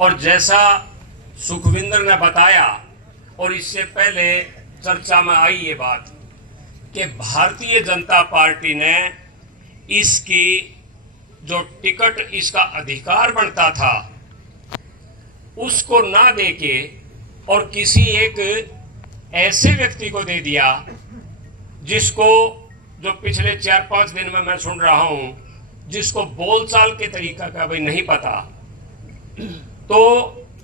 और जैसा सुखविंदर ने बताया और इससे पहले चर्चा में आई ये बात कि भारतीय जनता पार्टी ने इसकी जो टिकट इसका अधिकार बनता था उसको ना देके और किसी एक ऐसे व्यक्ति को दे दिया जिसको, जो पिछले 4-5 दिन में मैं सुन रहा हूं, जिसको बोलचाल के तरीका का भी नहीं पता। तो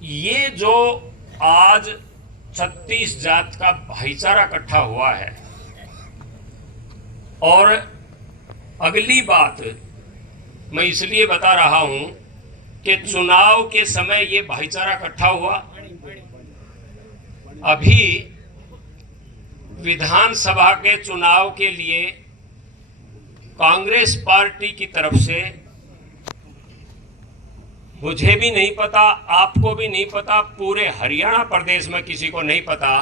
ये जो आज 36 जात का भाईचारा इकट्ठा हुआ है, और अगली बात मैं इसलिए बता रहा हूं कि चुनाव के समय ये भाईचारा इकट्ठा हुआ। अभी विधानसभा के चुनाव के लिए कांग्रेस पार्टी की तरफ से, मुझे भी नहीं पता, आपको भी नहीं पता, पूरे हरियाणा प्रदेश में किसी को नहीं पता,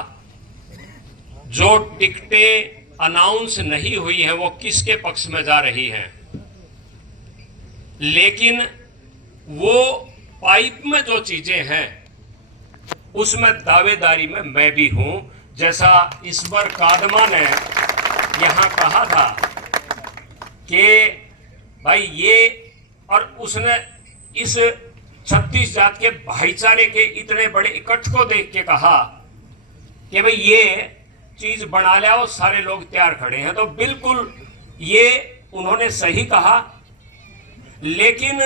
जो टिकटें अनाउंस नहीं हुई हैं वो किसके पक्ष में जा रही हैं। लेकिन वो पाइप में जो चीजें हैं उसमें दावेदारी में मैं भी हूं। जैसा ईश्वर कादमा ने यहां कहा था कि भाई ये, और उसने इस 36 जात के भाईचारे के इतने बड़े इकट्ठ को देख के कहा कि भाई ये चीज बना लाओ, सारे लोग तैयार खड़े हैं। तो बिल्कुल ये उन्होंने सही कहा, लेकिन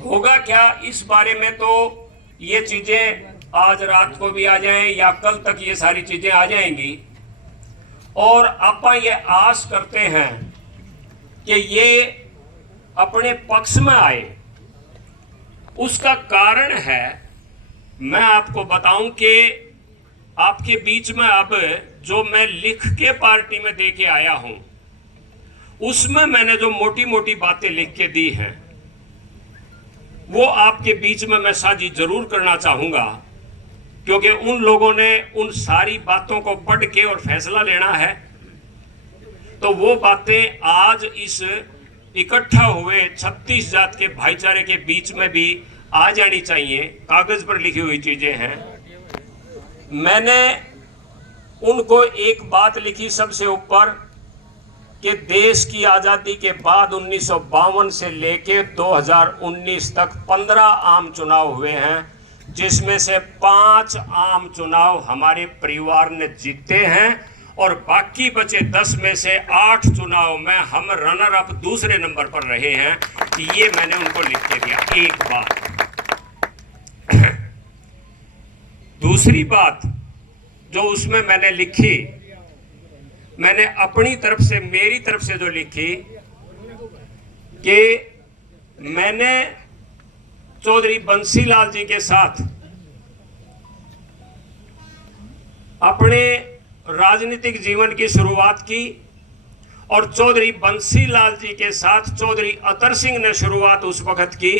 होगा क्या इस बारे में, तो ये चीजें आज रात को भी आ जाएं या कल तक ये सारी चीजें आ जाएंगी। और आप ये आस करते हैं कि ये अपने पक्ष में आए। उसका कारण है, मैं आपको बताऊं कि आपके बीच में अब जो मैं लिख के पार्टी में दे के आया हूं, उसमें मैंने जो मोटी मोटी बातें लिख के दी हैं वो आपके बीच में मैं साझी जरूर करना चाहूंगा, क्योंकि उन लोगों ने उन सारी बातों को पढ़ के और फैसला लेना है। तो वो बातें आज इस इकट्ठा हुए 36 जात के भाईचारे के बीच में भी आ जानी चाहिए। कागज पर लिखी हुई चीजें हैं। मैंने उनको एक बात लिखी सबसे ऊपर कि देश की आज़ादी के बाद 1952 से लेके 2019 तक 15 आम चुनाव हुए हैं, जिसमें से 5 आम चुनाव हमारे परिवार ने जीते हैं और बाकी बचे 10 में से 8 चुनाव में हम रनर अप दूसरे नंबर पर रहे हैं। ये मैंने उनको लिख के दिया। एक बात। दूसरी बात जो उसमें मैंने लिखी, मैंने अपनी तरफ से, मेरी तरफ से जो लिखी कि मैंने चौधरी बंसीलाल जी के साथ अपने राजनीतिक जीवन की शुरुआत की और चौधरी बंसीलाल जी के साथ चौधरी अतर सिंह ने शुरुआत उस वक्त की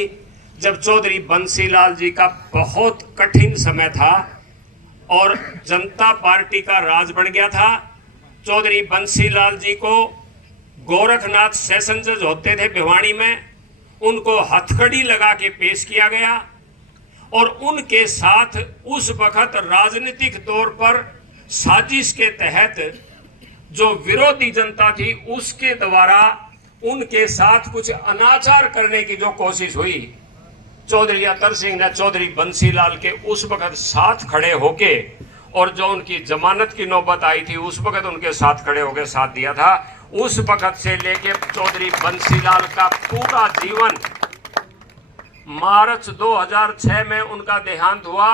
जब चौधरी बंसीलाल जी का बहुत कठिन समय था और जनता पार्टी का राज बन गया था। चौधरी बंसीलाल जी को गोरखनाथ सेशन जज होते थे भिवाड़ी में, उनको हथकड़ी लगा के पेश किया गया और उनके साथ उस वक्त राजनीतिक तौर पर साजिश के तहत जो विरोधी जनता थी उसके द्वारा उनके साथ कुछ अनाचार करने की जो कोशिश हुई, चौधरी अतर सिंह ने चौधरी बंसीलाल के उस वक्त साथ खड़े होके, और जो उनकी जमानत की नौबत आई थी उस वक्त उनके साथ खड़े होकर साथ दिया था। उस वक्त से लेके चौधरी बंसीलाल का पूरा जीवन, मार्च 2006 में उनका देहांत हुआ,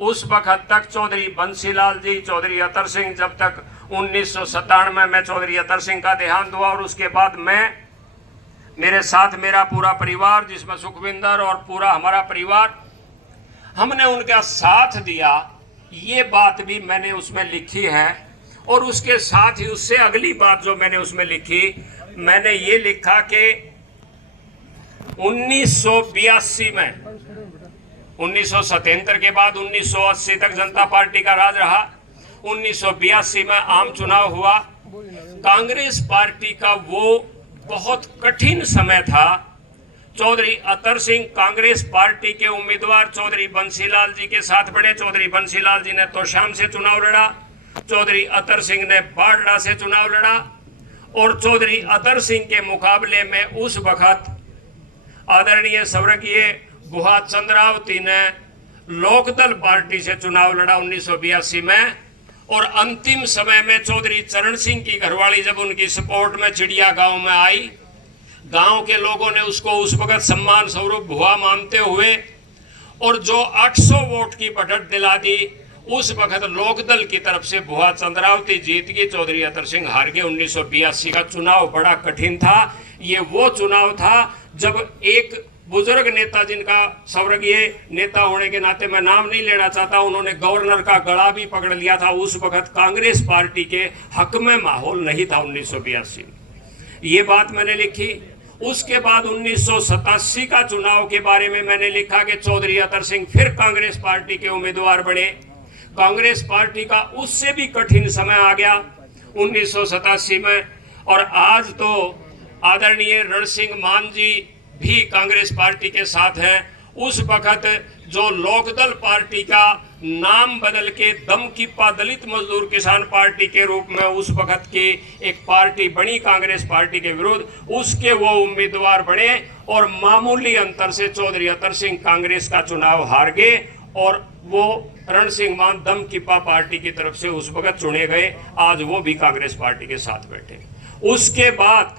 उस वक्त तक चौधरी बंसीलाल जी, चौधरी अतर सिंह, जब तक 1997 में चौधरी अतर सिंह का देहांत हुआ और उसके बाद मैं, मेरे साथ मेरा पूरा परिवार जिसमें सुखविंदर और पूरा हमारा परिवार, हमने उनका साथ दिया। ये बात भी मैंने उसमें लिखी है। और उसके साथ ही उससे अगली बात जो मैंने उसमें लिखी, मैंने ये लिखा कि 1982 में, 1977 के बाद 1980 तक जनता पार्टी का राज रहा। 1982 में आम चुनाव हुआ। कांग्रेस पार्टी का वो बहुत कठिन समय था चौधरी अतर सिंह कांग्रेस पार्टी के उम्मीदवार चौधरी बंसीलाल जी के साथ बने। चौधरी बंसीलाल जी ने तोशाम से चुनाव लड़ा, चौधरी अतर सिंह ने बाढ़ड़ा से चुनाव लड़ा और चौधरी अतर सिंह के मुकाबले में उस वक्त आदरणीय स्वर्गीय बुहा चंद्रावती ने लोकदल पार्टी से चुनाव लड़ा 1982 में। और अंतिम समय में चौधरी चरण सिंह की घरवाली जब उनकी सपोर्ट में चिड़िया गांव में आई, गांव के लोगों ने उसको उस वक्त सम्मान स्वरूप भुआ मानते हुए और जो 800 वोट की बढ़त दिला दी, उस वक्त लोकदल की तरफ से भुआ चंद्रावती जीत गई, चौधरी अतर सिंह हार गए। 1982 का चुनाव बड़ा कठिन था। ये वो चुनाव था जब एक बुजुर्ग नेता, जिनका स्वर्गीय नेता होने के नाते मैं नाम नहीं लेना चाहता, उन्होंने गवर्नर का गला भी पकड़ लिया था। उस वक्त कांग्रेस पार्टी के हक में माहौल नहीं था 1982 में, ये बात मैंने लिखी। उसके बाद 1987 का चुनाव के बारे में मैंने लिखा कि चौधरी अतर सिंह फिर कांग्रेस पार्टी के उम्मीदवार बने। कांग्रेस पार्टी का उससे भी कठिन समय आ गया 1987 में। और आज तो आदरणीय रणसिंह मान जी भी कांग्रेस पार्टी के साथ हैं। उस वक्त जो लोकदल पार्टी का नाम बदल के दमकिप्पा दलित मजदूर किसान पार्टी के रूप में उस वक्त की एक पार्टी बनी कांग्रेस पार्टी के विरुद्ध, उसके वो उम्मीदवार बने और मामूली अंतर से चौधरी अतर सिंह कांग्रेस का चुनाव हार गए और वो रणसिंह मान दमकिप्पा पार्टी की तरफ से उस वक्त चुने गए। आज वो भी कांग्रेस पार्टी के साथ बैठे। उसके बाद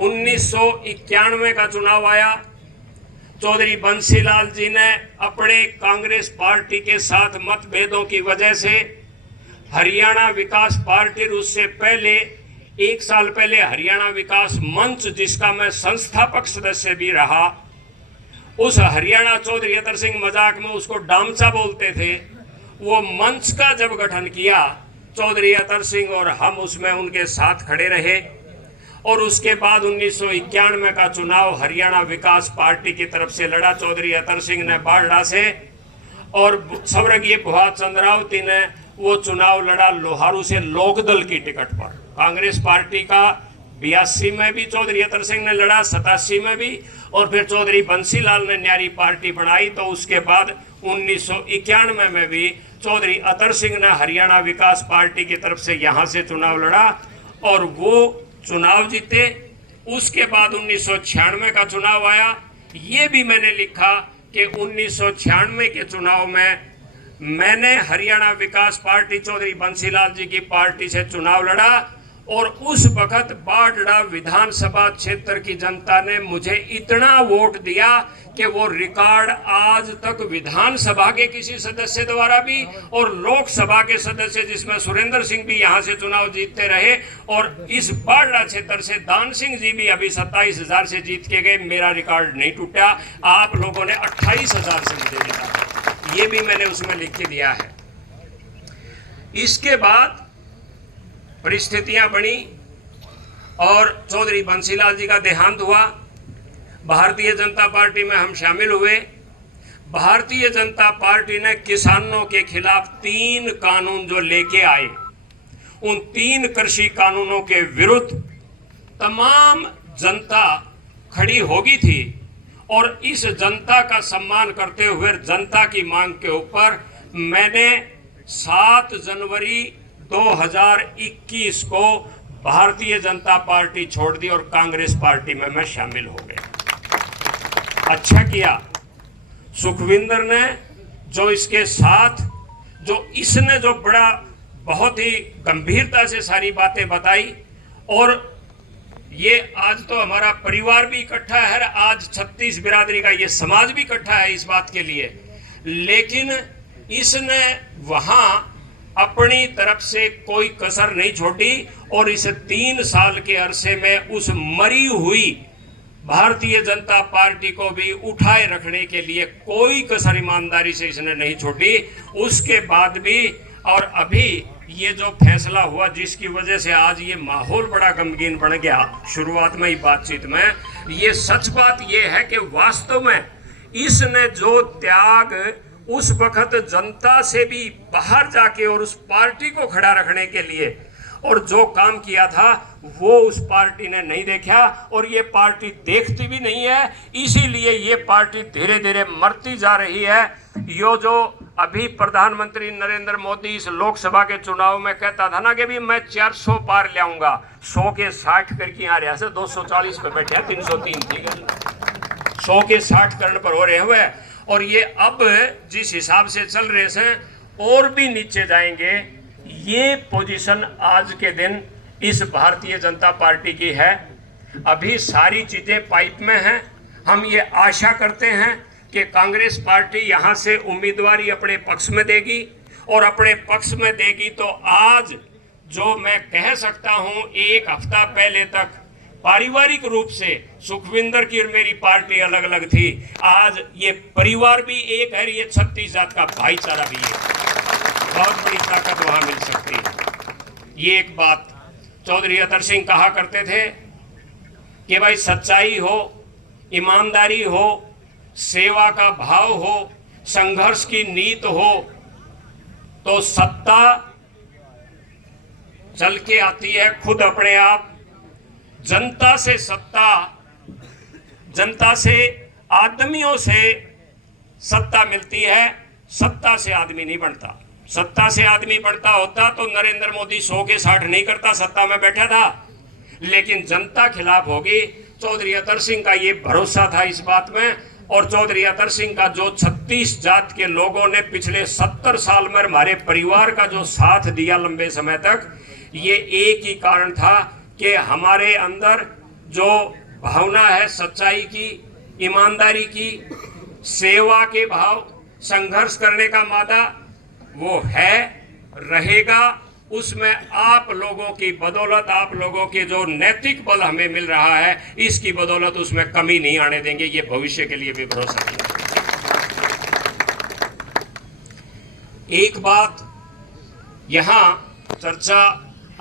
1991 का चुनाव आया। चौधरी बंसीलाल जी ने अपने कांग्रेस पार्टी के साथ मतभेदों की वजह से हरियाणा विकास पार्टी, उससे पहले 1 साल पहले हरियाणा विकास मंच, जिसका मैं संस्थापक सदस्य भी रहा, उस हरियाणा, चौधरी अतर सिंह मजाक में उसको डामचा बोलते थे, वो मंच का जब गठन किया चौधरी अतर सिंह और हम उसमें उनके साथ खड़े रहे। और उसके बाद 1991 का चुनाव हरियाणा विकास पार्टी की तरफ से लड़ा चौधरी अतर सिंह ने बाढ़ड़ा से, और स्वर्गीय भुआ चंद्रावती ने वो चुनाव लड़ा लोहारू से लोकदल की टिकट पर। कांग्रेस पार्टी का 82 में भी चौधरी अतर सिंह ने लड़ा, 87 में भी, और फिर चौधरी बंसीलाल ने न्यारी पार्टी बनाई। तो उसके बाद 1991 में भी चौधरी अतर सिंह ने हरियाणा विकास पार्टी की तरफ से यहाँ से चुनाव लड़ा और वो चुनाव जीते। उसके बाद 1996 का चुनाव आया। ये भी मैंने लिखा कि 1996 के चुनाव में मैंने हरियाणा विकास पार्टी चौधरी बंसीलाल जी की पार्टी से चुनाव लड़ा और उस वक्त बाढ़ड़ा विधानसभा क्षेत्र की जनता ने मुझे इतना वोट दिया कि वो रिकॉर्ड आज तक विधानसभा के किसी सदस्य द्वारा भी और लोकसभा के सदस्य, जिसमें सुरेंद्र सिंह भी यहाँ से चुनाव जीतते रहे, और इस बाढ़ड़ा क्षेत्र से दान सिंह जी भी अभी 27,000 से जीत के गए, मेरा रिकॉर्ड नहीं टूटा। आप लोगों ने 28,000 से मुझे जीता, ये भी मैंने उसमें लिख के दिया है। इसके बाद परिस्थितियां बनी और चौधरी बंसीलाल जी का देहांत हुआ। भारतीय जनता पार्टी में हम शामिल हुए। भारतीय जनता पार्टी ने किसानों के खिलाफ 3 कानून जो लेके आए, उन 3 कृषि कानूनों के विरुद्ध तमाम जनता खड़ी हो गई थी और इस जनता का सम्मान करते हुए जनता की मांग के ऊपर मैंने 7 जनवरी 2021 को भारतीय जनता पार्टी छोड़ दी और कांग्रेस पार्टी में मैं शामिल हो गया। अच्छा किया सुखविंदर ने, जो इसके साथ, जो इसने जो बड़ा बहुत ही गंभीरता से सारी बातें बताई। और ये आज तो हमारा परिवार भी इकट्ठा है, आज 36 बिरादरी का ये समाज भी इकट्ठा है इस बात के लिए, लेकिन इसने वहां अपनी तरफ से कोई कसर नहीं छोड़ी और इस 3 साल के अरसे में उस मरी हुई भारतीय जनता पार्टी को भी उठाए रखने के लिए कोई कसर ईमानदारी से इसने नहीं छोड़ी। उसके बाद भी और अभी ये जो फैसला हुआ जिसकी वजह से आज ये माहौल बड़ा गमगीन बन गया, शुरुआत में ही बातचीत में, ये सच बात ये है कि वास्तव में इसने जो त्याग उस वक्त जनता से भी बाहर जाके और उस पार्टी को खड़ा रखने के लिए और जो काम किया था वो उस पार्टी ने नहीं देखा और ये पार्टी देखती भी नहीं है। इसीलिए ये पार्टी धीरे धीरे मरती जा रही है। यो जो अभी प्रधानमंत्री नरेंद्र मोदी इस लोकसभा के चुनाव में कहता था ना कि भी मैं 400 पार ले आऊंगा, 100 के 60 करके यहाँ रहा से 240 पे बैठे 303, ठीक है, 100 के 60 करण पर हो रहे हुए। और ये अब जिस हिसाब से चल रहे हैं और भी नीचे जाएंगे। ये पोजीशन आज के दिन इस भारतीय जनता पार्टी की है। अभी सारी चीजें पाइप में हैं। हम ये आशा करते हैं कि कांग्रेस पार्टी यहाँ से उम्मीदवारी अपने पक्ष में देगी और अपने पक्ष में देगी तो आज जो मैं कह सकता हूँ, एक हफ्ता पहले तक पारिवारिक रूप से सुखविंदर की और मेरी पार्टी अलग अलग थी, आज ये परिवार भी एक है, ये 36 जात का भाईचारा भी है। बहुत बड़ी ताकत वहां मिल सकती है। ये एक बात चौधरी अतर सिंह कहा करते थे कि भाई सच्चाई हो, ईमानदारी हो, सेवा का भाव हो, संघर्ष की नीत हो तो सत्ता चल के आती है खुद अपने आप। जनता से सत्ता, जनता से आदमियों से सत्ता मिलती है, सत्ता से आदमी नहीं बनता। सत्ता से आदमी बनता होता तो नरेंद्र मोदी 100 के 60 नहीं करता, सत्ता में बैठा था। लेकिन जनता खिलाफ होगी। चौधरी अतर सिंह का ये भरोसा था इस बात में। और चौधरी अतर सिंह का जो 36 जात के लोगों ने पिछले 70 साल में हमारे परिवार का जो साथ दिया लंबे समय तक, ये एक ही कारण था कि हमारे अंदर जो भावना है सच्चाई की, ईमानदारी की, सेवा के भाव, संघर्ष करने का मादा, वो है, रहेगा। उसमें आप लोगों की बदौलत, आप लोगों के जो नैतिक बल हमें मिल रहा है, इसकी बदौलत उसमें कमी नहीं आने देंगे। ये भविष्य के लिए भी भरोसा किया। एक बात यहाँ चर्चा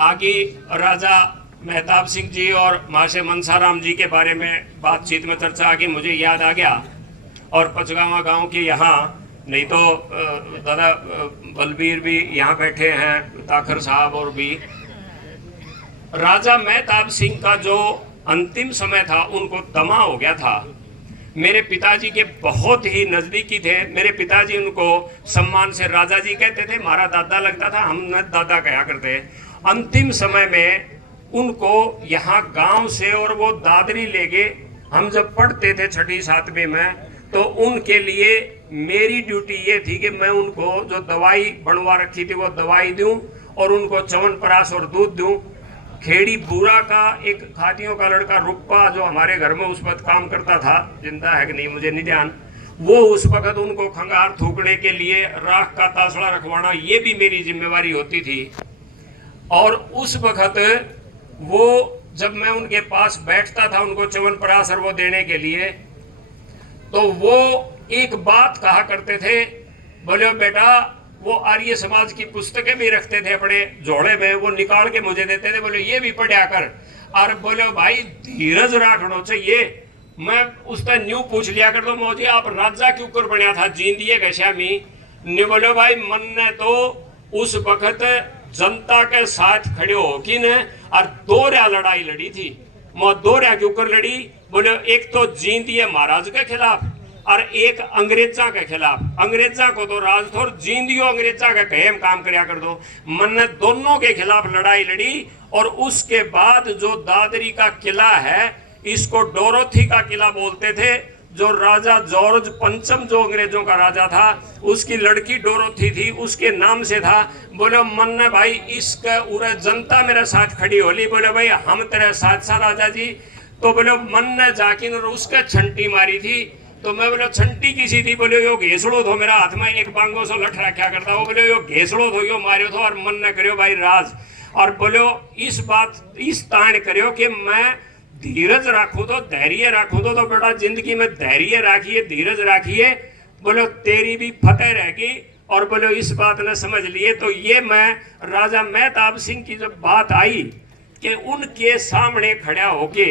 आगे राजा मेहताब सिंह जी और महाशय मनसाराम जी के बारे में बातचीत में चर्चा आगे मुझे याद आ गया। और पचगावा गांव के यहाँ, नहीं तो दादा बलबीर भी यहाँ बैठे हैं, ताखर साहब और भी। राजा मेहताब सिंह का जो अंतिम समय था, उनको दमा हो गया था। मेरे पिताजी के बहुत ही नज़दीकी थे। मेरे पिताजी उनको सम्मान से राजा जी कहते थे, हमारा दादा लगता था, हम दादा कहा करते। अंतिम समय में उनको यहाँ गांव से और वो दादरी ले गए। हम जब पढ़ते थे 6ठी 7वीं में, तो उनके लिए मेरी ड्यूटी ये थी कि मैं उनको जो दवाई बनवा रखी थी वो दवाई दूं और उनको च्यवनप्राश और दूध दूं। खेड़ी बूरा का एक खादियों का लड़का रुप्पा जो हमारे घर में उस वक्त काम करता था, जिंदा है कि नहीं मुझे नहीं ध्यान, वो उस वक्त उनको खंगार थूकने के लिए राख का तासड़ा रखवाना, ये भी मेरी जिम्मेवारी होती थी। और उस वक्त वो जब मैं उनके पास बैठता था उनको च्यवनप्राश और वो देने के लिए, तो वो एक बात कहा करते थे, बोले बेटा, वो आर्य समाज की पुस्तकें भी रखते थे अपने झोले में, वो निकाल के मुझे देते थे, बोले ये भी पढ़ा कर। और बोले भाई धीरज रखना चाहिए। मैं उससे न्यू पूछ लिया कर दो, मोदी आप राजा क्यों कर बनया था जींदिए गशामी ने। बोले भाई मन ने तो उस वक्त जनता के साथ खड़े हो कि न और दोहरा लड़ाई लड़ी थी। मैं दोहरा क्यों कर लड़ी? बोले एक तो जींदिए महाराज के खिलाफ और एक अंग्रेजा के खिलाफ। अंग्रेजा को तो राज थोर, जींदियो अंग्रेजा का कहेम काम करया कर दो। मन ने दोनों के खिलाफ लड़ाई लड़ी। और उसके बाद जो दादरी का किला है, इसको डोरोथी का किला बोलते थे। जो राजा जॉर्ज पंचम जो अंग्रेजों का राजा था, उसकी लड़की डोरोथी थी, उसके नाम से था। बोले मन ने भाई इसका उरे जनता मेरे साथ खड़ी होली, बोले भाई हम तेरे साथ साथ राजा जी। तो बोले मन ने जाकिन और उसके छंटी मारी थी। तो मैं बोले छंटी किसी थी? बोले यो घेसड़ो थो, मेरा हाथ में एक बांगो से लठ रखा करता हो। बोले यो घेसड़ो थो, यो मारियो थो और मन ने करियो भाई राज। और बोलो इस बात इस ताण करियो कि मैं धीरज राखू तो धैर्य राखू तो बेटा जिंदगी में धैर्य राखिए, धीरज राखिए। बोलो तेरी भी फतेह रहेगी। और बोलो इस बात ने समझ लिए। तो ये मैं राजा मेहताब सिंह की जब बात आई कि उनके सामने खड़ा होके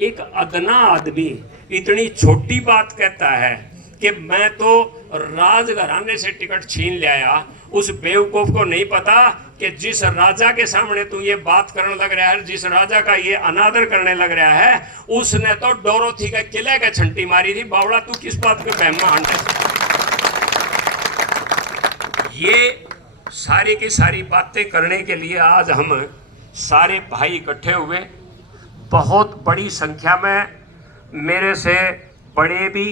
एक अदना आदमी इतनी छोटी बात कहता है कि मैं तो राजघराने से टिकट छीन ले आया। उस बेवकूफ को नहीं पता कि जिस राजा के सामने तू ये बात करने लग रहा है, जिस राजा का ये अनादर करने लग रहा है, उसने तो डोरोथी के किले के छंटी मारी थी। बावड़ा तू किस बात पे बहमा हंटे? ये सारी की सारी बातें करने के लिए आज हम सारे भाई इकट्ठे हुए। बहुत बड़ी संख्या में मेरे से बड़े भी,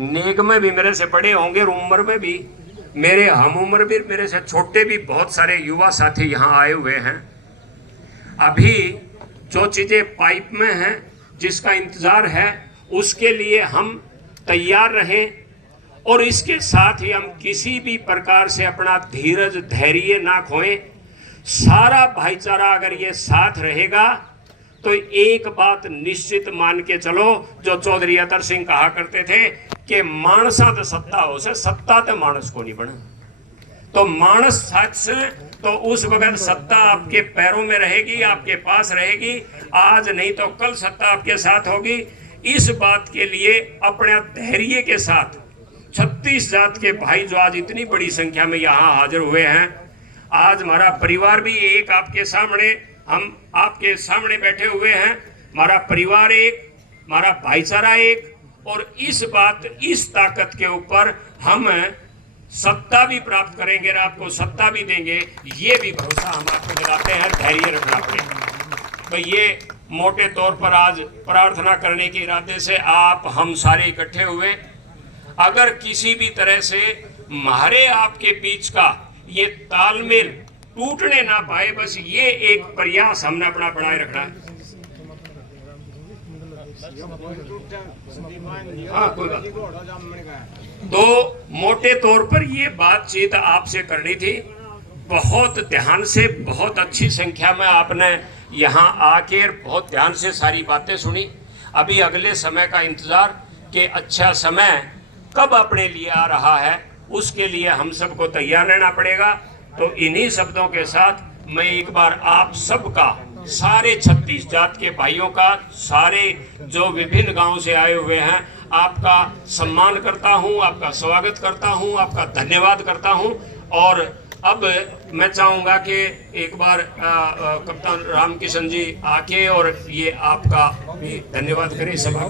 नेक में भी मेरे से बड़े होंगे और उम्र में भी, मेरे हम उम्र भी, मेरे से छोटे भी बहुत सारे युवा साथी यहाँ आए हुए हैं। अभी जो चीज़ें पाइप में हैं, जिसका इंतज़ार है, उसके लिए हम तैयार रहें और इसके साथ ही हम किसी भी प्रकार से अपना धीरज धैर्य ना खोएं। सारा भाईचारा अगर ये साथ रहेगा तो एक बात निश्चित मान के चलो, जो चौधरी अतर सिंह कहा करते थे कि मानसा तो सत्ता हो से, सत्ता तो मानस को नहीं बना। तो मानस सच से तो उस वक्त सत्ता आपके पैरों में रहेगी, आपके पास रहेगी। आज नहीं तो कल सत्ता आपके साथ होगी। इस बात के लिए अपने धैर्य के साथ 36 जात के भाई जो आज इतनी बड़ी संख्या में यहाँ हाजिर हुए हैं, आज हमारा परिवार भी एक आपके सामने, हम आपके सामने बैठे हुए हैं। हमारा परिवार एक, हमारा भाईचारा एक, और इस बात, इस ताकत के ऊपर हम सत्ता भी प्राप्त करेंगे और आपको सत्ता भी देंगे, ये भी भरोसा हम आपको दिलाते हैं। धैर्य रखना पड़ेगा। तो ये मोटे तौर पर आज प्रार्थना करने के इरादे से आप हम सारे इकट्ठे हुए। अगर किसी भी तरह से हमारे आपके बीच का ये तालमेल टूटने ना पाए, बस ये एक प्रयास हमने अपना बनाए रखना है। हाँ, कोई बात। तो मोटे तौर पर ये बातचीत आपसे करनी थी। बहुत ध्यान से, बहुत अच्छी संख्या में आपने यहाँ आके बहुत ध्यान से सारी बातें सुनी। अभी अगले समय का इंतजार कि अच्छा समय कब अपने लिए आ रहा है, उसके लिए हम सबको तैयार रहना पड़ेगा। तो इन्हीं शब्दों के साथ मैं एक बार आप सबका, सारे 36 जात के भाइयों का, सारे जो विभिन्न गांव से आए हुए हैं, आपका सम्मान करता हूं, आपका स्वागत करता हूं, आपका धन्यवाद करता हूं। और अब मैं चाहूँगा कि एक बार कप्तान रामकिशन जी आके और ये आपका भी धन्यवाद करें सभा का।